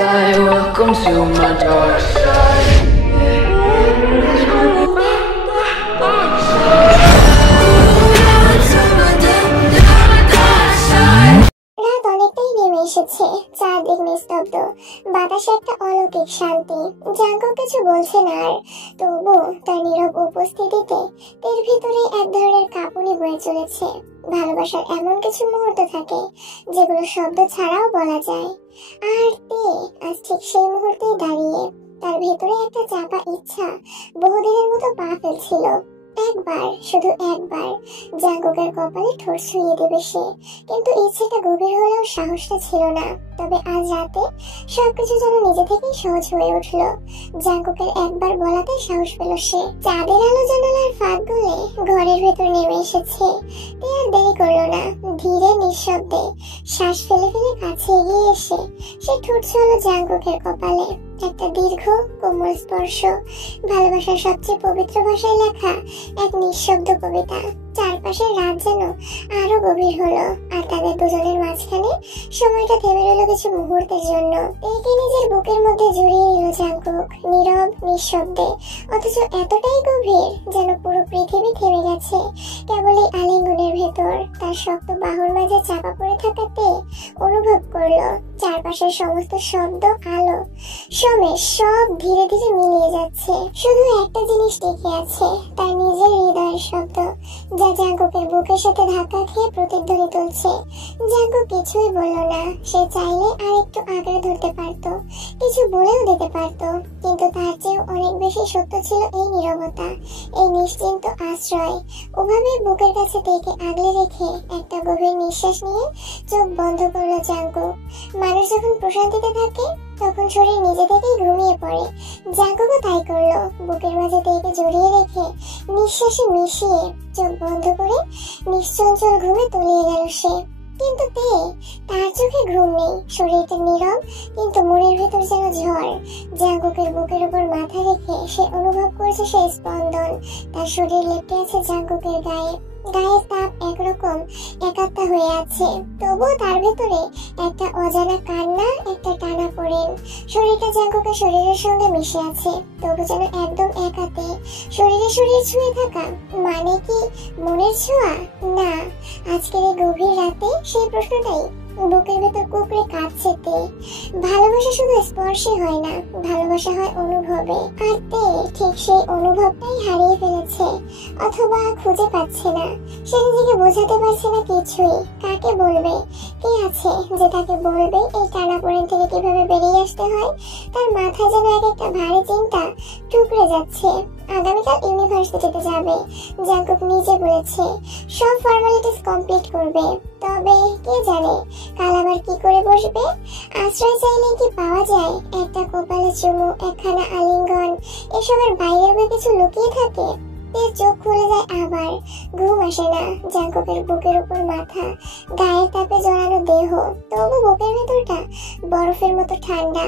sky. Welcome to my dark side. রাত অনেকটাই নেমে এসেছে, চারদিক নিস্তব্ধ, বাতাসে একটা অলৌকিক শান্তি। জাঙ্কুক কিছু বলছে না আর, তবু তার নীরব উপস্থিতিতে এর ভিতরে এক ধরনের কাঁপুনি বয়ে চলেছে। ভালোবাসার এমন কিছু মুহূর্ত থাকে যেগুলো শব্দ ছাড়াও বলা যায়, আর তে আজ ঠিক সেই মুহূর্তেই দাঁড়িয়ে। তার ভেতরে একটা চাপা ইচ্ছা বহুদিনের মতো পা ফেলছিল। একবার, শুধু একবার জাঙ্কুকের কপালে ঠোঁট ছুঁয়ে দেবে সে, কিন্তু ইচ্ছেটা গভীর হলেও সাহসটা ছিল না। তবে আজ রাতে সবকিছু যেন নিজে থেকেই সহজ হয়ে উঠলো। জাঙ্কুকের একবার বলাতে সাহস পেল সে। চাঁদের আলো জানালার ফাঁক গলে ঘরের ভেতর নেমে এসেছে। তে আর দেরি করলো না, ধীরে নিঃশব্দে শ্বাস ফেলে ফেলে কাছে এগিয়ে এসে সে ঠোঁট ছোঁয়ালো জাঙ্কুকের কপালে। একটা দীর্ঘ কোমল স্পর্শ, ভালোবাসার সবচেয়ে পবিত্র ভাষায় লেখা এক নিঃশব্দ কবিতা। চারপাশের রাত যেন আরো গভীর হলো, আর তাদের দুজনের মাঝখানে সময়টা থেমে রইল কিছু মুহূর্তের জন্য। একে নিজের বুকের মধ্যে জড়িয়ে নিল জাঙ্কুক, নীরব নিঃশব্দে, অথচ এতটাই গভীর যেন পুরো পৃথিবী থেমে গেছে কেবলই আলিঙ্গনের ভেতর। তার শক্ত বাহুর মাঝে চাপা পড়ে থাকাতে অনুভব করলো চারপাশের সমস্ত শব্দ, আলো, সময় সব ধীরে ধীরে মিলিয়ে যাচ্ছে। শুধু একটা জিনিস টিকে আছে, তার নিজের হৃদয়ের শব্দ, যা জাঙ্কুকের বুকের সাথে ধাক্কা খেয়ে প্রতিধ্বনি তুলছে। জাঙ্কুক কিছুই বলল না। সে চাইলে আর একটু আঁকড়ে ধরতে পারত, কিছু বলেও দিতে পারত, কিন্তু তার চেয়েও অনেক বেশি সত্য ছিল এই নীরবতা, এই নিশ্চিন্ত আশ্রয়। ওভাবে বুকের কাছে থেকে আগলে রেখে একটা গভীর নিঃশ্বাস নিয়ে চোখ বন্ধ করলো জাঙ্কুক। মানুষ যখন প্রশান্তিতে থাকে তখন শরীর নিজে থেকেই ঘুমিয়ে পড়ে। জাঙ্কুকও তাই করলো, বুকের মাঝে থেকে জড়িয়ে রেখে নিঃশ্বাসে মিশিয়ে চোখ বন্ধ করে নিশ্চঞ্চল ঘুমে তলিয়ে গেল সে। কিন্তু তার চোখে ঘুম নেই, শরীরটা নীরব, কিন্তু মনের ভেতর যেন ঝড়। জাঙ্কুকের বুকের উপর মাথা রেখে সে অনুভব করছে সেই স্পন্দন। তার শরীর লেপ্টে আছে জাঙ্কুকের গায়ে, গায়ের তাপ একরকম একাত্তা হয়ে আছে, তবুও তার ভেতরে একটা অজানা কান্না, একটা টানা পড়েন। শরীরটা জাঙ্কুকের শরীরের সঙ্গে মিশে আছে, তবু যেন একদম একাতে। শরীরে শরীর ছুঁয়ে থাকা মানে কি মনের ছোঁয়া? না, আজকের এই গভীর রাতে সেই প্রশ্নটাই বুকের ভেতর কুকড়ে কাঁদছে তে। ভালোবাসা শুধু স্পর্শে হয় না, ভালোবাসা হয় অনুভবে। আর তে ঠিক সেই অনুভবটাই হারিয়ে ফেলেছে, অথবা খুঁজে পাচ্ছে না। সে নিজেকে বোঝাতে পারছে না কিছুই। কাকে বলবে? কে আছে যে তাকে বলবে এই টানাপোড়েন থেকে কিভাবে বেরিয়ে আসতে হয়? তার মাথায় যেন এক একটা ভারী চিন্তা টুকরে যাচ্ছে। আগামীকাল ইউনিভার্সিটিতে যাবে, জাঙ্কুক নিজে বলেছে। সব ফর্মালিটিস কমপ্লিট করবে, তবে কে জানে কাল আবার কি করে বসবে। আশ্রয় চাইলে কি পাওয়া যায়? একটা কপালে চুমু, একখানা আলিঙ্গন, এসবের বাইরেও কিছু লুকিয়ে থাকে। চোখ খুলে যায়, আবার ঘুম আসে না। জাঙ্কুকের বুকের উপর মাথা, গায়ের তাপে জড়ানো দেহ, তবু বুকের ভেতরটা বরফের মতো ঠান্ডা।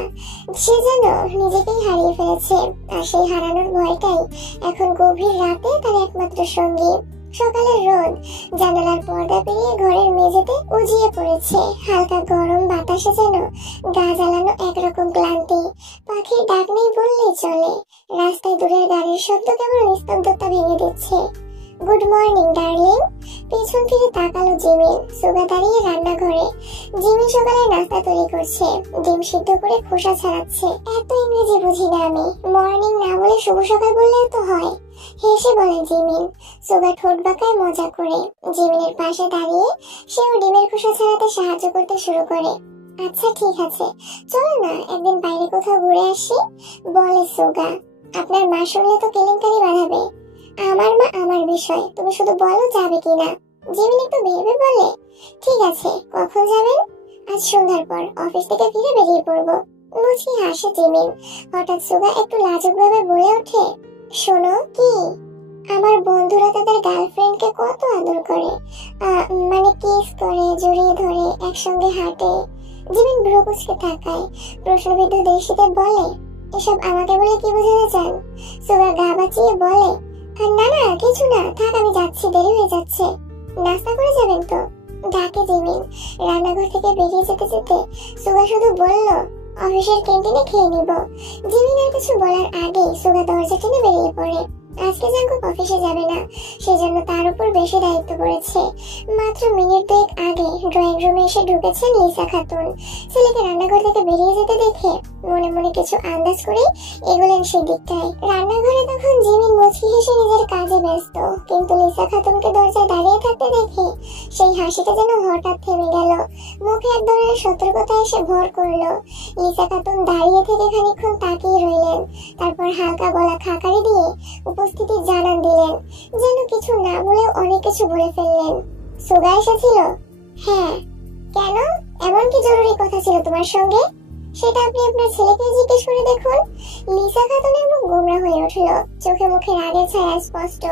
সে যেন নিজেকেই হারিয়ে ফেলেছে, আর সেই হারানোর ভয়টাই এখন গভীর রাতে তার একমাত্র সঙ্গী। সকালের রোদ জানালার পর্দা পেরিয়ে ঘরের মেঝেতে উজিয়ে পড়েছে। হালকা গরম বাতাসে যেন গা জ্বালানো একরকম ক্লান্তি। পাখির ডাক নেই বললেই চলে। রাস্তায় দূরের গাড়ির শব্দ কেবল নিস্তব্ধতা ভেঙে দিচ্ছে। Good morning darling. পেছন ফিরে তাকালো জিমিন। সুগা দাঁড়িয়ে রান্নাঘরে। জিমিন সকালে নাস্তা তৈরি করছে, ডিম সিদ্ধ করে খোসা ছাড়াচ্ছে। এত ইংরেজি বুঝি না আমি, মর্নিং না বলে শুভ সকাল বললেও তো হয়, হেসে বলে জিমিন। সুগা ঠোঁট বাঁকায় মজা করে। জিমিনের পাশে দাঁড়িয়ে সেও ডিমের খোসা ছাড়াতে সাহায্য করতে শুরু করে। আচ্ছা ঠিক আছে, চলো না একদিন বাইরে কোথাও ঘুরে আসি, বলে সুগা। আপনার মা শুনলে তো কেলেঙ্কারি বাঁধাবে। আমার মা আমার বিষয়, তুমি শুধু বলো যাবে কিনা। জিমিন একটু ভেবে বলে, ঠিক আছে, কখন যাবেন? আজ সন্ধ্যার পর, অফিস থেকে ফিরে বেরিয়ে পড়বো। মুচকি হাসে জিমিন। হঠাৎ সুগা একটু লাজুক ভাবে বলে ওঠে, শোনো কি, আমার বন্ধুরা তাদের গার্লফ্রেন্ডকে কত আদর করে, মানে কিস করে, জড়িয়ে ধরে, একসঙ্গে হাঁটে। জিমিন ভ্রু কুঁচকে তাকায়, প্রশ্নবিদ্ধ দৃষ্টিতে বলে, এসব আমাকে বলে কি বোঝাতে চান? সুগা গা বাঁচিয়ে বলে, না না কিছু না, থাক আমি যাচ্ছি, দেরি হয়ে যাচ্ছে। নাস্তা করে যাবেন তো? ডাকে জিমিন। রান্নাঘর থেকে বেরিয়ে যেতে যেতে সুগা শুধু বলল, অফিসের ক্যান্টিনে খেয়ে নিব। জিমিন আর কিছু বলার আগেই সুগা দরজা টেনে বেরিয়ে পড়ে। আজকে জাঙ্কুক অফিসে যাবে না, সেজন্য তার উপর বেশি দায়িত্ব পড়েছে। মাত্র মিনিট দুয়েক আগে ড্রয়িং রুমে এসে ঢুকেছেন লিসা খাতুন। ছেলেকে রান্নাঘর থেকে বেরিয়ে যেতে দেখে মনে মনে কিছু আন্দাজ করে এগোলেন সেই দিকটায়। রান্নাঘরে তখন জিমিন মুচকি হেসে নিজের কাজে ব্যস্ত, কিন্তু লিসা খাতুনকে দরজায় দাঁড়িয়ে থাকতে দেখে সেই হাসিটা যেন হঠাৎ থেমে গেল। মুখে এক ধরনের সতর্কতা এসে ভর করলো। লিসা খাতুন দাঁড়িয়ে থেকে খানিকক্ষণ তাকিয়ে রইলেন, তারপর হালকা গলা খাকারি দিয়ে উপস্থিতি জানান দিলেন, যেন কিছু না বলেও অনেক কিছু বলে ফেললেন। সুগা এসেছিল? হ্যাঁ। কেন? এমন কি জরুরি কথা ছিল তোমার সঙ্গে? সেটা আপনি আপনার ছেলেকে জিজ্ঞেস করে দেখুন। লিসা খাতুনের মুখ গোমরা হয়ে উঠল, চোখে মুখে রাগের ছায়া স্পষ্ট।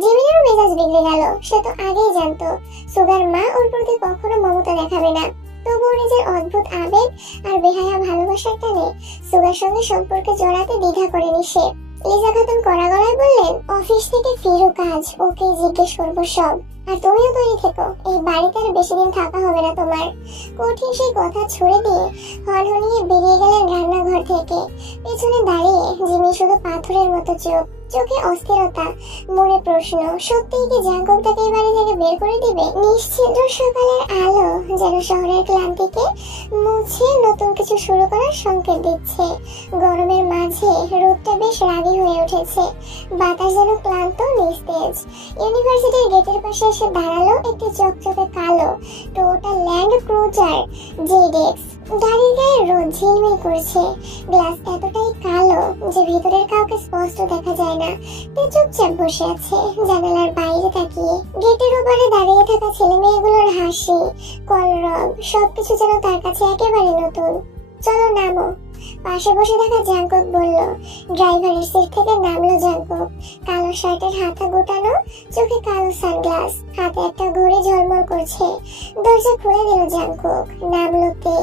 জিমিনের মেজাজ বিগড়ে গেল। সে তো আগেই জানতো সুগার মা ওর প্রতি কখনো মমতা দেখাবে না, তবুও নিজের অদ্ভুত আবেগ আর বেহায়া ভালোবাসার টানে সুগার সঙ্গে সম্পর্কে জড়াতে দ্বিধা করেনি সে। লিসা খাতুন কড়া গলায় বললেন, অফিস থেকে ফিরো কাজ ওকে জিজ্ঞেস করবো সব। আর তুমিও তৈরি থেকো, এই বাড়িতে আর বেশি দিন থাকা হবে না তোমার। কঠিন সেই কথা ছুড়ে দিয়ে হনহনিয়ে বেরিয়ে গেলেন রান্নাঘর থেকে। পেছনে দাঁড়িয়ে জিমি শুধু পাথরের মতো চোখ, চোখে অস্থিরতা, মনে প্রশ্ন, সত্যিই কি জাঙ্কুক তাকে এই বাড়ি থেকে বের করে দিবে? নিশ্চিদ্র সকালের আলো যেন শহরের ক্লান্তিকে মুছে নতুন কিছু শুরু করার সংকেত দিচ্ছে। গরমের মাঝে রোদটা বেশ রাগী হয়ে উঠেছে, বাতাস যেন ক্লান্ত নিস্তেজ। ইউনিভার্সিটির গেটের পাশে এসে দাঁড়ালো একটি চকচকে কালো টোটাল ল্যান্ড ক্রুজার জেডএক্স। গাড়ির গায়ে রোদ ঝিলমিল করছে, গ্লাস এতটাই কালো যে ভিতরের কাউকে স্পষ্ট দেখা যায় না। তে চুপচাপ বসে আছে জানালার বাইরে তাকিয়ে। গেটের ওপারে দাঁড়িয়ে থাকা ছেলে মেয়েগুলোর হাসি, কলরব সবকিছু যেন তার কাছে একেবারে নতুন। চলো নামো, পাশে বসে থাকা জাঙ্কুক বলল। ড্রাইভারের সিট থেকে নামলো জাঙ্কুক। কালো শার্টের হাতা গোটানো, চোখে কালো সানগ্লাস, হাতে একটা ঘড়ি ঝলমল করছে। দরজা খুলে দিল জাঙ্কুক। নামলো তে।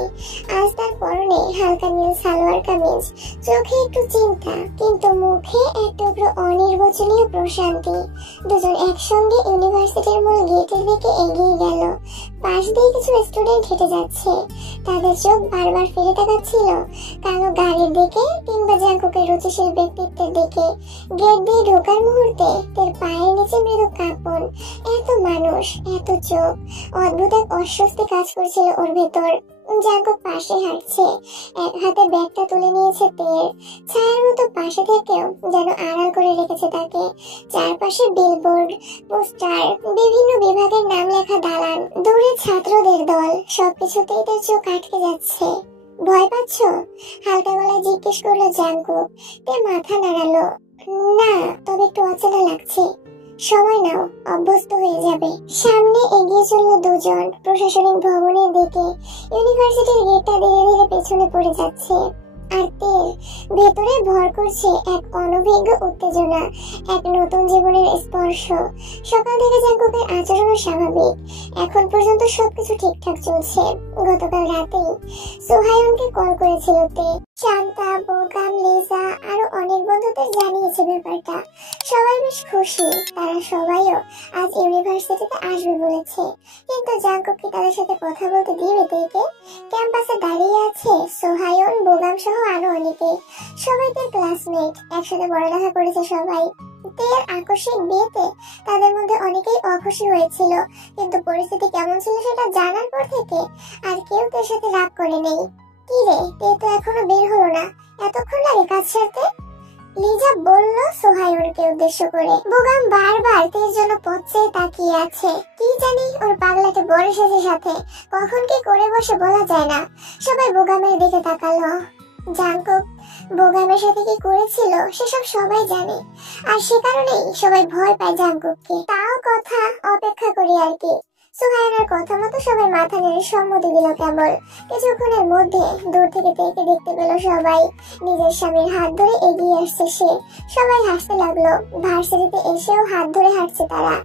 আজ তার পরনে হালকা নীল সালোয়ার কামিজ, চোখে একটু চিন্তা, কিন্তু মুখে এক টুকরো অনির্বচনীয় প্রশান্তি। দুজন একসঙ্গে ইউনিভার্সিটির মূল গেটের দিকে এগিয়ে গেল। পাশ দিয়ে কিছু স্টুডেন্ট হেঁটে যাচ্ছে, তাদের চোখ বারবার ফিরে তাকাচ্ছিল কালো গাড়ির দিকে কিংবা জাঙ্কুকের রুচিশীল ব্যক্তিত্বের দিকে। গেট দিয়ে ঢোকার মুহূর্তে তার পায়ের নিচে মৃদু কাঁপন। এত মানুষ, এত চোখ, অদ্ভুত এক অস্বস্তি কাজ করছিল ওর ভেতর। জাঙ্কুক পাশে হাঁটছে, এক হাতে ব্যাগটা তুলে নিয়েছে তের। ছায়ার মতো পাশে থেকেও যেন আড়াল করে রেখেছে তাকে। চারপাশে বিলবোর্ড, পোস্টার, বিভিন্ন বিভাগের নাম লেখা দালান, দূরে ছাত্রদের দল, সবকিছুতেই তার চোখ আটকে যাচ্ছে। ভয় পাচ্ছ? হালকা গলায় জিজ্ঞেস করলো জাঙ্কুক। তে মাথা নাড়ালো। না, তবে একটু অচেনা লাগছে। সময় নাও, অভ্যস্ত হয়ে যাবে। সামনে এগিয়ে চলল দুজন প্রশাসনিক ভবনের দিকে। ইউনিভার্সিটির গেটটা ধীরে ধীরে পেছনে পড়ে যাচ্ছে, আর তেল ভেতরে ভর করছে এক অনভিজ্ঞ উত্তেজনা, এক নতুন জীবনের স্পর্শ। সকাল থেকে জাঙ্কুকের আচরণ স্বাভাবিক, এখন পর্যন্ত সবকিছু ঠিকঠাক চলছে। গতকাল রাতেই সোহায়নকে কল করেছিল তে। শান্তা, বোগাম, লিজা আরো অনেক বন্ধুদের জানিয়েছে ব্যাপারটা। সবাই বেশ খুশি, তারা সবাইও আজ ইউনিভার্সিটিতে আসবে বলেছে। কিন্তু জাঙ্কুক কি তাদের সাথে কথা বলতে দিবে তেকে? ক্যাম্পাসে দাঁড়িয়ে আছে সোহায়ন, বোগাম সহ আরো অনেকে। সবাই তার ক্লাসমেট, একসাথে পড়ালেখা করেছে সবাই। তের আকস্মিক বিয়েতে তাদের মধ্যে অনেকেই অখুশি হয়েছিল, কিন্তু পরিস্থিতি কেমন ছিল সেটা জানার পর থেকে আর কেউ তার সাথে রাগ করে নেই। কি রে, তে তো এখনো বের হলো না, এতক্ষণ লাগে কাজ সারতে? লিজা বলল সোহায়নকে উদ্দেশ্য করে। বোগাম বারবার তের জন্য পথ চেয়ে তাকিয়ে আছে। কি জানি ওর পাগলাটে বড় সেজে সাথে কখন কি করে বসে বলা যায় না। সবাই বোগামের দিকে তাকালো। জাঙ্কুক বোগামের সাথে কি করেছিল সেসব সবাই জানে, আর সে কারণেই সবাই ভয় পায় জাঙ্কুককে। তাও কথা অপেক্ষা করি আর কি। সোহায়নের কথা মতো সবাই মাথা নেড়ে সম্মতি দিল কেবল। কিছুক্ষণের মধ্যে দূর থেকে তেকে দেখতে পেল সবাই। নিজের স্বামীর হাত ধরে এগিয়ে আসছে সে। সবাই হাসতে লাগলো। ভার্সিটিতে এসেও হাত ধরে হাঁটছে তারা।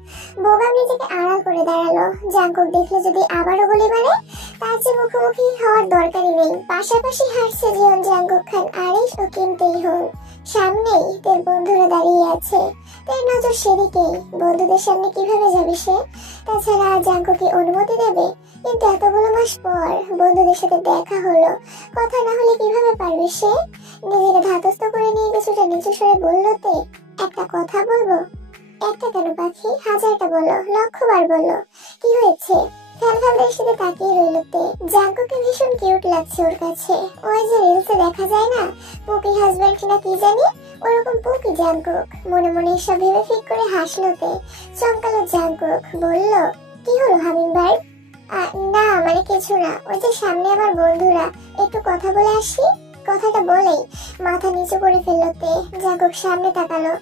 বোগাম নিজেকে আড়াল করে দাঁড়ালো। জাঙ্কুক দেখলে যদি আবারও গুলি মারে, তার চেয়ে মুখোমুখি হওয়ার দরকারই নেই। পাশাপাশি হাঁটছে জিয়ন, জাঙ্কুক খান, আরিশ ও কিম তেইহন। সামনেই তের বন্ধুরা দাঁড়িয়ে আছে। তার নজর সেদিকেই। বন্ধুদের সামনে কিভাবে যাবে সে? তাছাড়া জাঙ্কুকে অনুমতি দেবে? কিন্তু এতগুলো মাস পর বন্ধুদের সাথে দেখা হলো, কথা না হলে কিভাবে পারবে সে? নিজেকে ধাতস্থ করে নিয়ে কিছুটা নিচু স্বরে বলল, তে একটা কথা বলবো? একটা কেন পাখি, হাজারটা বলো, লক্ষবার বলো। কি হয়েছে? ফ্যাল দৃষ্টিতে তাকিয়ে রইল তে। জাঙ্কুকে ভীষণ কিউট লাগছে ওর কাছে। ওই যে রিলসে দেখা যায় না, পুকি হাজবেন্ড না কি জানি, ওরকম পুকি জাঙ্কুক। মনে মনে এসব ভেবে ফিক করে হাসলো তে। চমকালো জাঙ্কুক, বলল, কি হলো হামিংবার্ড? না মানে কিছু না, ওই যে সামনে আমার বন্ধুরা, একটু কথা বলে আসি। কথাটা বলেই মাথা নিচু করে ফেললো তে। জাঙ্কুক সামনে তাকালো,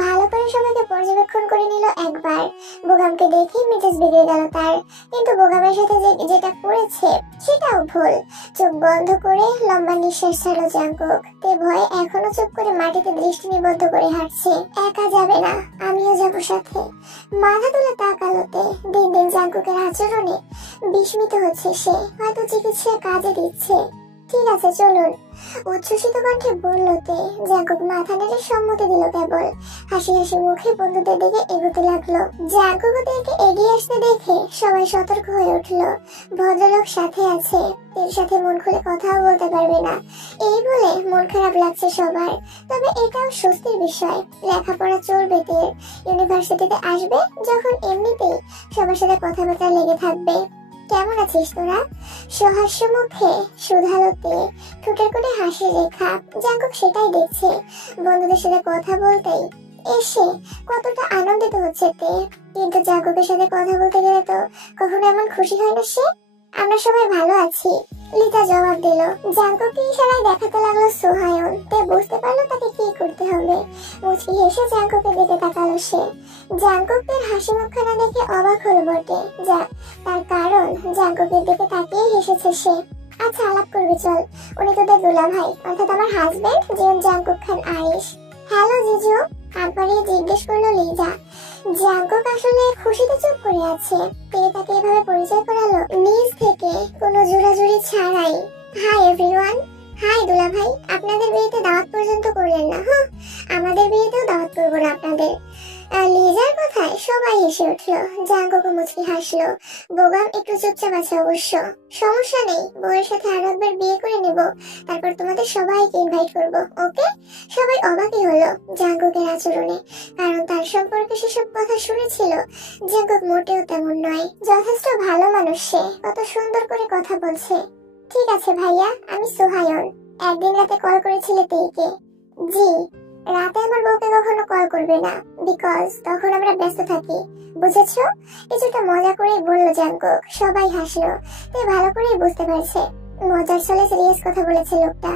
ভালো করে সবাইকে পর্যবেক্ষণ করে নিল একবার। বোগামকে দেখে মেজাজ বিগড়ে গেল তার। কিন্তু বোগামের সাথে যেটা করেছে সেটাও ভুল। চোখ বন্ধ করে লম্বা নিঃশ্বাস ছাড়লো জাঙ্কুক। তে ভয়ে এখনো চুপ করে মাটিতে দৃষ্টি নিবদ্ধ করে হাঁটছে। একা যাবে না, আমিও যাবো সাথে। মাথা তুলে তাকালো তে। দিন দিন জাঙ্কুকের আচরণে বিস্মিত হচ্ছে সে। হয়তো চিকিৎসা কাজে দিচ্ছে। ঠিক আছে চলুন, উচ্ছ্বসিত কণ্ঠে বলল তে। জাঙ্কুক মাথা নেড়ে সম্মতি দিল কেবল। হাসি হাসি মুখে বন্ধুদের দিকে এগোতে লাগলো। জাঙ্কুক ওদেরকে এগিয়ে আসতে দেখে সবাই সতর্ক হয়ে উঠলো। ভদ্রলোক সাথে আছে, এর সাথে মন খুলে কথাও বলতে পারবে না, এই বলে মন খারাপ লাগছে সবার। তবে এটাও স্বস্তির বিষয়, লেখাপড়া চলবে তের। ইউনিভার্সিটিতে আসবে যখন এমনিতেই সবার সাথে কথাবার্তা লেগে থাকবে। কেমন আছিস তোরা? সহাস্য মুখে শুধালোতে, ঠোঁটের কোণে হাসির রেখা। জাঙ্কুক সেটাই দেখছে। বন্ধুদের সাথে কথা বলতেই এসে কতটা আনন্দিত হচ্ছে তে। কিন্তু জাঙ্কুকের সাথে কথা বলতে গেলে তো কখনো এমন খুশি হয় না সে। আমরা সবাই ভালো আছি, লিতা জবাব দিল। জাঙ্কুককে ইশারায় দেখাতে লাগলো সোহায়ন। তে বুঝতে পারলো তাকে কি করতে হবে। মুচকি হেসে জাঙ্কুকের দিকে তাকালো সে। জাঙ্কুকের হাসি মুখখানা দেখে অবাক হলো বটে, তার কারণ জাঙ্কুকের দিকে তাকিয়ে হেসেছে সে। আচ্ছা আলাপ করবি চল, উনি তোদের দুলা ভাই, অর্থাৎ আমার হাজবেন্ড জিয়ন জাঙ্কুক খান আরিশ। হ্যালো জিজু, হাত বাড়িয়ে জিজ্ঞেস করলো লিজা। জাঙ্কুক আসলে খুশিতে চুপ করে আছে। তে তাকে এভাবে পরিচয় করালো নিজ থেকে, কোনো জোরাজুরি ছাড়াই। Hi everyone. হাই দুলা ভাই, আপনাদের বিয়েতে দাওয়াত পর্যন্ত করলেন না? হ্যাঁ, আমাদের বিয়েতেও দাওয়াত করবো না আপনাদের। লিজার কথায় সবাই হেসে উঠলো। জাঙ্কুক মুচকি হাসলো। বোগাম একটু চুপচাপ আছে অবশ্য। সমস্যা নেই, বউয়ের সাথে আরো একবার বিয়ে করে নেব, তারপর তোমাদের সবাইকে ইনভাইট করব, ওকে? সবাই অবাকই হলো জাঙ্কুকের আচরণে, কারণ তার সম্পর্কে সেসব কথা শুনেছিল। জাঙ্কুক মোটেও তেমন নয়, যথেষ্ট ভালো মানুষ সে, কত সুন্দর করে কথা বলছে। ঠিক আছে ভাইয়া, আমি সোহায়ন। একদিন রাতে কল করেছিলে তেইকে? জি। রাতে আমার বউকে কখনো কল করবে না, বিকজ তখন আমরা ব্যস্ত থাকি, বুঝেছো? কিছুটা মজা করেই বলল জাঙ্কুক। সবাই হাসলো। তে ভালো করেই বুঝতে পারছে মজার ছলে সিরিয়াস কথা বলেছে লোকটা।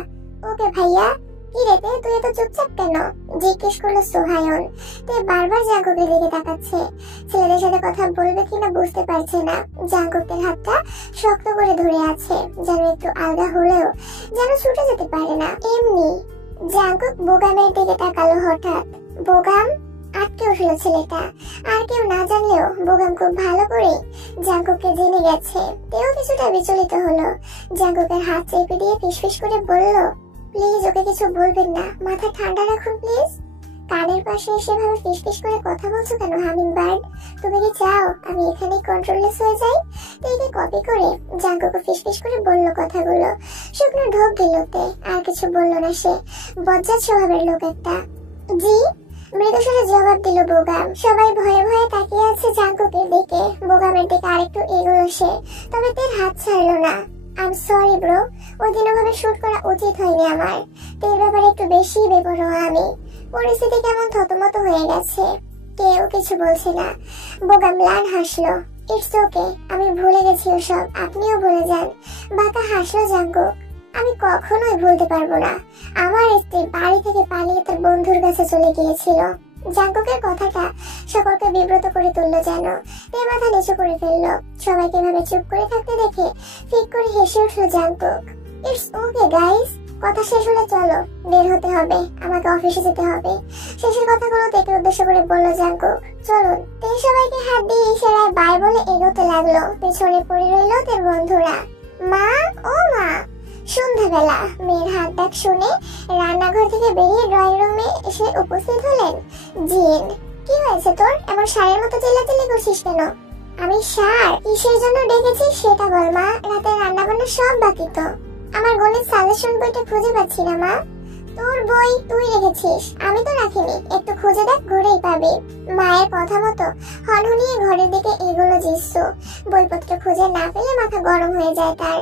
ওকে ভাইয়া। কি রে তে, তুই এত চুপচাপ কেন? জিজ্ঞেস করলো সোহায়ন। তে বারবার জাঙ্কুকের দিকে তাকাচ্ছে। ছেলেদের সাথে কথা বলবে কিনা বুঝতে পারছে না। জাঙ্কুকের হাতটা শক্ত করে ধরে আছে, যেন একটু আলগা হলেও যেন ছুটে যেতে পারে না। এমনি জাঙ্কুক বোগামের দিকে তাকালো হঠাৎ। বোগাম? আটকে উঠলো ছেলেটা। আর কেউ না জানলেও বোগাম খুব ভালো করে জাঙ্কুককে জেনে গেছে। তেও কিছুটা বিচলিত হলো। জাঙ্কুকের হাত চেপে দিয়ে ফিসফিস করে বলল, প্লিজ ওকে কিছু বলবেন না, মাথা ঠান্ডা রাখুন প্লিজ। কানের পাশে এসে ভাবে ফিসফিস করে কথা বলছো কেন হামিংবার্ড? তুমি কি চাও আমি এখানে কন্ট্রোললেস হয়ে যাই? এইকে কপি করে জাঙ্কুক ফিসফিস করে বলল কথাগুলো। শুকনো ঢোক দিল তে, আর কিছু বলল না সে। বজ্জাত স্বভাবের লোক একটা। জি, মৃদুস্বরে জবাব দিল বোগাম। সবাই ভয়ে ভয়ে তাকিয়ে আছে জাঙ্কুকের দিকে। বোগামের দিকে আরেকটু এগোলো সে, তবে তের হাত ছাড়লো না। আই এম সরি ব্রো, ওই দিন ওভাবে শুট করা উচিত হয়নি আমার। তের ব্যাপারে একটু বেশি বেপরোয়া আমি। পরিস্থিতি কেমন থতমত হয়ে গেছে। কেউ কিছু বলছে না। বোগাম ম্লান হাসলো। ইটস ওকে, আমি ভুলে গেছি ওসব, আপনিও ভুলে যান। বাঁকা হাসলো জাঙ্কুক। আমি কখনোই ভুলতে পারবো না, আমার স্ত্রী বাড়ি থেকে পালিয়ে তার বন্ধুর কাছে চলে গিয়েছিল। জাঙ্কুকের কথাটা সকলকে বিব্রত করে তুললো যেন। তে মাথা নিচু করে ফেললো। সবাইকে এভাবে চুপ করে থাকতে দেখে ফিক করে হেসে উঠলো জাঙ্কুক। ইটস ওকে গাইস, কথা শেষ হলে চলো, বের হতে হবে, আমাকে অফিসে যেতে হবে। শেষের কথাগুলো তেকে উদ্দেশ্য করে বললো জাঙ্কুক। চলুন। তে সবাইকে হাত দিয়ে ইশারায় বাই বলে এগোতে লাগলো। পেছনে পড়ে রইল তার বন্ধুরা। মা, ও মা। সন্ধ্যাবেলা মেয়ের হাত ডাক শুনে রান্নাঘর থেকে বেরিয়ে ড্রয়িং রুমে এসে উপস্থিত হলেন জিন। কি হয়েছে তোর? এমন ষাঁড়ের মতো চিল্লাচিল্লি করছিস কেন? আমি ষাঁড় কিসের জন্য ডেকেছিস সেটা বল মা। রাতে রান্না বান্না সব বাকি তো। আমার গণিত সাজেশন বইটা খুঁজে পাচ্ছি না মা। তোর বই তুই রেখেছিস, আমি তো রাখিনি। একটু খুঁজে দেখ, ঘুরেই পাবি। মায়ের কথা মতো হনহনিয়ে ঘরের দিকে এগোলো জিসু। বইপত্র খুঁজে না পেলে মাথা গরম হয়ে যায় তার।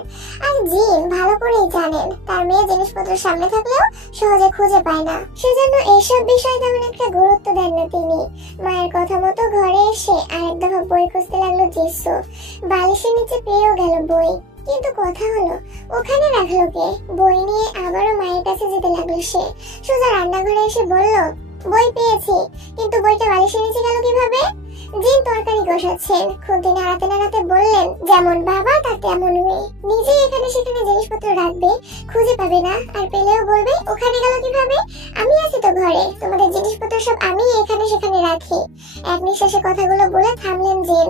আর জিন ভালো করেই জানেন তার মেয়ে জিনিসপত্র সামনে থাকলেও সহজে খুঁজে পায় না, সেজন্য এইসব বিষয় তেমন একটা গুরুত্ব দেন না তিনি। মায়ের কথা মতো ঘরে এসে আরেক দফা বই খুঁজতে লাগলো জিসু। বালিশের নিচে পেয়েও গেল বই, কিন্তু কথা হলো ওখানে রাখলো কে? বই নিয়ে আবারও মায়ের কাছে যেতে লাগলো সে। সোজা রান্নাঘরে এসে বলল, বই পেয়েছি, কিন্তু বইটা বালিশের নিচে গেল কিভাবে? জিন তরকারি কষাচ্ছেন, খুন্তি নাড়াতে নাড়াতে বললেন, যেমন বাবা তার তেমন মেয়ে। নিজেই এখানে সেখানে জিনিসপত্র রাখবে, খুঁজে পাবে না, আর পেলেও বলবে ওখানে গেল কিভাবে? আমি আছি তো ঘরে, তোমাদের জিনিসপত্র সব আমি এখানে সেখানে রাখি। এক নিঃশ্বাসে কথাগুলো বলে থামলেন জিন।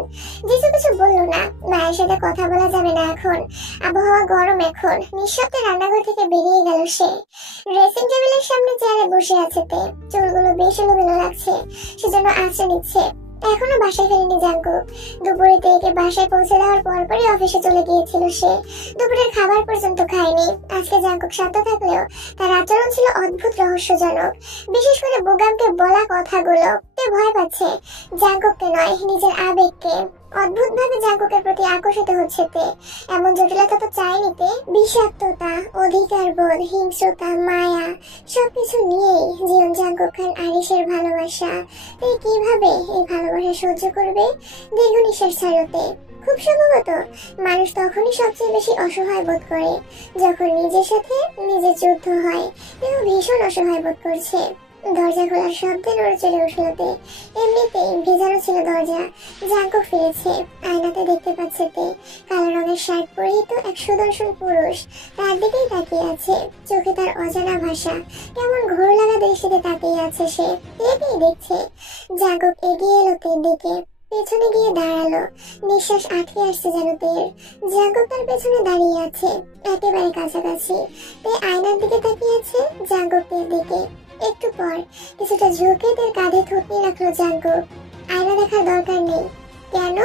জিসু কিছু বলল না। মায়ের সাথে কথা বলা যাবে না এখন, আবহাওয়া গরম এখন। নিঃশব্দে রান্নাঘর থেকে বেরিয়ে গেল সে। ড্রেসিং টেবিলের সামনে চেয়ারে বসে আছে তে। চুলগুলো বেশ এলোমেলো লাগছে, সেজন্য আঁচড়ে নিচ্ছে। এখনো বাসায় ফেরেনি জাঙ্কুক। দুপুরে তেকে বাসায় পৌঁছে দেওয়ার পরপরই অফিসে চলে গিয়েছিল সে। দুপুরের খাবার পর্যন্ত খায়নি। আজকে জাঙ্কুক শান্ত থাকলেও তার আচরণ ছিল অদ্ভুত রহস্যজনক। বিশেষ করে বোগামকে বলা কথাগুলো। তে ভয় পাচ্ছে জাঙ্কুককে নয়, নিজের আবেগকে। অদ্ভুত ভাবে জাঙ্কুকের প্রতি আকর্ষিত হচ্ছে তে। এমন জটিলতা তো চায়নি তে। বিষাক্ততা, অধিকার বোধ, হিংস্রতা, মায়া সবকিছু নিয়েই জীবন জাঙ্কুক খান আরিশের ভালোবাসা। তে কিভাবে এই ভালোবাসা সহ্য করবে? দীর্ঘ নিঃশ্বাস ছাড়লো তে। খুব সম্ভবত মানুষ তখনই সবচেয়ে বেশি অসহায় বোধ করে যখন নিজের সাথে নিজের যুদ্ধ হয়। তেও ভীষণ অসহায় বোধ করছে। দরজা খোলার শব্দে নড়ে চলে উঠল তে। এমনিতেই ভেজানো ছিল দরজা। জাঙ্কুক ফিরেছে। আয়নাতে দেখতে পাচ্ছে তে কালো রঙের শার্ট পরিহিত এক সুদর্শন পুরুষ তার দিকেই তাকিয়ে আছে। চোখে তার অজানা ভাষা, কেমন ঘোর লাগা দৃষ্টিতে তাকিয়ে আছে সে। তেকেই দেখছে। জাঙ্কুক এগিয়ে এলো তের দিকে, পেছনে গিয়ে দাঁড়ালো। নিঃশ্বাস আটকে আসছে যেন তের। জাঙ্কুক তার পেছনে দাঁড়িয়ে আছে, একেবারে কাছাকাছি। তে আয়নার দিকে তাকিয়ে আছে, জাঙ্কুক তের দিকে। একটু পর কিছুটা ঝুঁকে তার কাঁধে থুতনি রাখলো জাঙ্কুক। আয়না দেখার দরকার নেই। কেন?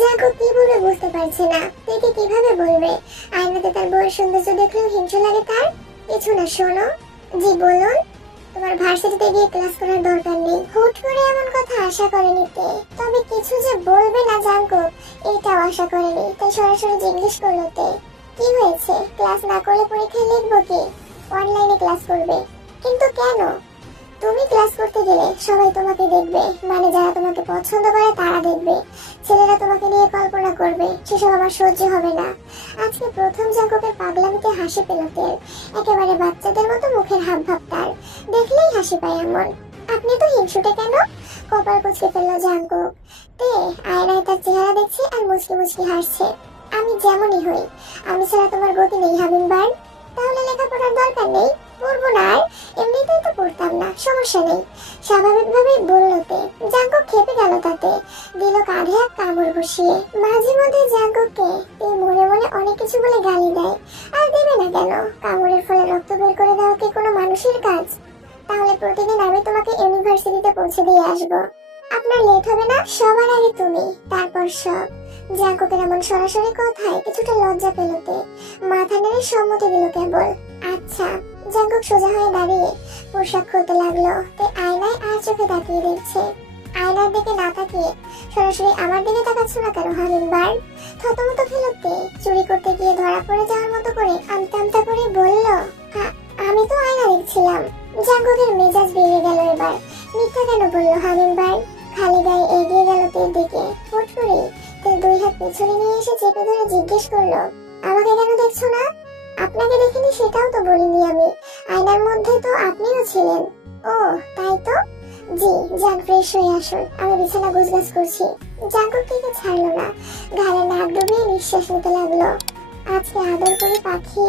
জাঙ্কুক কি বলে বুঝতে পারছে না। তেকে কিভাবে বলবে আয়নাতে তার বউয়ের সৌন্দর্য দেখলেও হিংসা লাগে তার? কিছু না, শোনো। জি বলুন। তোমার ভার্সিটিতে গিয়ে ক্লাস করার দরকার নেই। হুট করে এমন কথা আশা করেনি তে। তবে কিছু যে বলবে না জাঙ্কুক এটাও আশা করেনি। তাই সরাসরি জিজ্ঞেস করলো তে, কি হয়েছে? ক্লাস না করলে পরীক্ষায় লিখবো কি? অনলাইনে ক্লাস করবে। কিন্তু কেন? তুমি ক্লাস করতে গেলে সবাই তোমাকে দেখবে, মানে যারা তোমাকে পছন্দ করে তারা দেখবে। ছেলেরা তোমাকে নিয়ে কল্পনা করবে, সেসব আমার সহ্য হবে না। আজকে প্রথম জাঙ্কুকের পাগলামিতে হাসি পেল তের। একেবারে বাচ্চাদের মতো মুখের হাবভাব তার, দেখলেই হাসি পায় এমন। আপনি তো হিংসুটে কেন? কপাল কুঁচকে ফেললো জাঙ্কুক। তে আয়নায় তার চেহারা দেখছে আর মুচকি মুচকি হাসছে। আমি যেমনই হই, আমি ছাড়া তোমার গতি নেই হামিংবার্ড। তাহলে লেখাপড়ার দরকার নেই, পড়বো না আর। এমনিতেই তো পড়তাম না, সমস্যা নেই, স্বাভাবিকভাবেই বললো তে। জাঙ্কুক খেপে গেল তাতে, দিল কাঁধে এক কামড় বসিয়ে। মাঝে মধ্যে জাঙ্কুককে তে মনে মনে অনেক কিছু বলে গালি দেয়। আর দেবে না কেন? কামড়ের ফলে রক্ত বের করে দেওয়া কি কোনো মানুষের কাজ? তাহলে প্রতিদিন আমি তোমাকে ইউনিভার্সিটিতে পৌঁছে দিয়ে আসবো। আপনার লেট হবে না? সবার আগে তুমি, তারপর সব। জাঙ্কুকের এমন সরাসরি কথায় কিছুটা লজ্জা পেল তে। মাথা নেড়ে সম্মতি দিল কেবল। আচ্ছা। জাঙ্কুক সোজা হয়ে দাঁড়িয়ে পোশাক খুলতে লাগলো। তে আয়নায় আর চোখে তাকিয়ে দেখছে। আয়নার দিকে না তাকিয়ে সরাসরি আমার দিকে তাকাচ্ছ না কেন হামিংবার্ড? থতমত খেলো তে। চুরি করতে গিয়ে ধরা পড়ে যাওয়ার মতো করে আমতা আমতা করে বলল, আমি তো আয়না দেখছিলাম। জাঙ্কুকের মেজাজ বেড়ে গেল এবার। মিথ্যা কেন বললো হামিংবার্ড? খালি গায়ে এগিয়ে গেল তের দিকে। হুট করে তের দুই হাত পেছনে নিয়ে এসে চেপে ধরে জিজ্ঞেস করলো, আমাকে কেন দেখছো না? আপনাকে দেখিনি সেটাও তো বলিনি আমি। আয়নার মধ্যে তো আপনিও ছিলেন। ও তাই তো। জি যান, ফ্রেশ হয়ে আসুন, আমি বিছানা গোছগাছ করছি। জাঙ্কুক থেকে ছাড়লো না, ঘাড়ে নাক ডুবিয়ে নিঃশ্বাস নিতে লাগলো। আজকে আদর করে পাখি